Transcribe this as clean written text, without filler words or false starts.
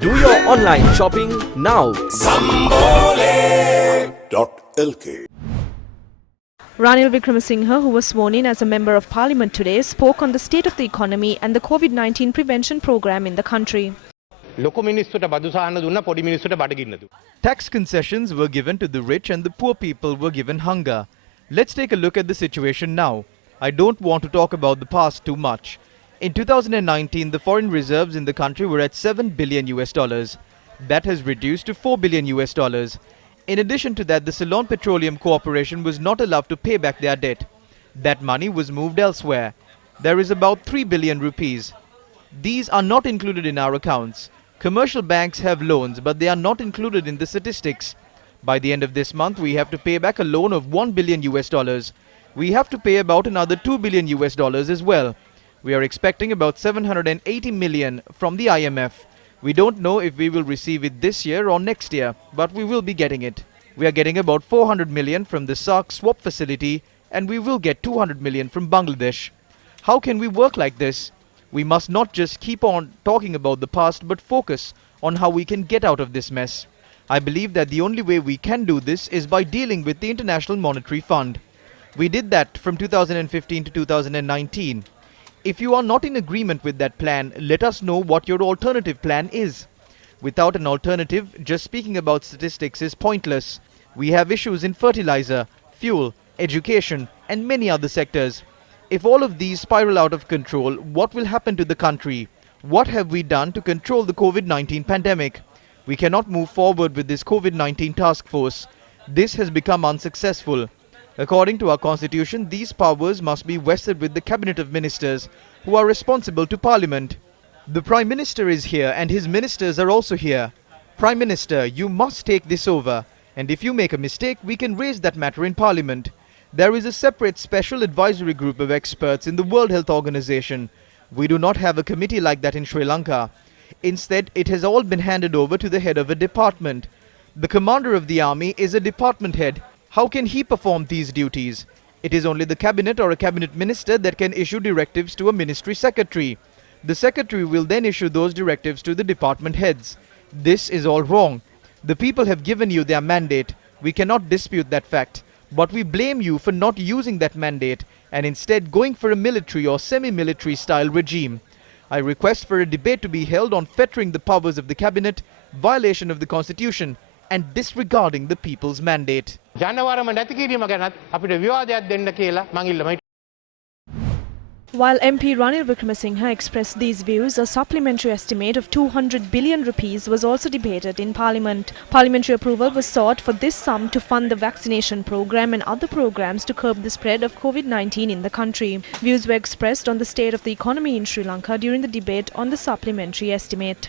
Do your online shopping now. Sambole.lk. Ranil who was sworn in as a Member of Parliament today, spoke on the state of the economy and the COVID-19 prevention program in the country. Tax concessions were given to the rich and the poor people were given hunger. Let's take a look at the situation now. I don't want to talk about the past too much. In 2019, the foreign reserves in the country were at $7 billion. That has reduced to $4 billion. In addition to that, the Ceylon Petroleum Corporation was not allowed to pay back their debt. That money was moved elsewhere. There is about 3 billion rupees. These are not included in our accounts. Commercial banks have loans, but they are not included in the statistics. By the end of this month, we have to pay back a loan of $1 billion. We have to pay about another $2 billion as well. We are expecting about 780 million from the IMF. We don't know if we will receive it this year or next year, but we will be getting it. We are getting about 400 million from the SAARC swap facility, and we will get 200 million from Bangladesh. How can we work like this? We must not just keep on talking about the past, but focus on how we can get out of this mess. I believe that the only way we can do this is by dealing with the International Monetary Fund. We did that from 2015 to 2019. If you are not in agreement with that plan, let us know what your alternative plan is. Without an alternative, just speaking about statistics is pointless. We have issues in fertilizer, fuel, education, and many other sectors. If all of these spiral out of control, what will happen to the country? What have we done to control the COVID-19 pandemic? We cannot move forward with this COVID-19 task force. This has become unsuccessful. According to our constitution, these powers must be vested with the cabinet of ministers who are responsible to parliament. The Prime Minister is here and his ministers are also here. Prime Minister, you must take this over, and if you make a mistake, we can raise that matter in parliament. There is a separate special advisory group of experts in the World Health Organization. We do not have a committee like that in Sri Lanka. Instead, it has all been handed over to the head of a department. The commander of the army is a department head. How can he perform these duties? It is only the cabinet or a cabinet minister that can issue directives to a ministry secretary. The secretary will then issue those directives to the department heads. This is all wrong. The people have given you their mandate. We cannot dispute that fact. But we blame you for not using that mandate and instead going for a military or semi-military style regime. I request for a debate to be held on fettering the powers of the cabinet, violation of the constitution, and disregarding the people's mandate. While MP Ranil expressed these views, a supplementary estimate of 200 billion rupees was also debated in Parliament. Parliamentary approval was sought for this sum to fund the vaccination program and other programs to curb the spread of COVID-19 in the country. Views were expressed on the state of the economy in Sri Lanka during the debate on the supplementary estimate.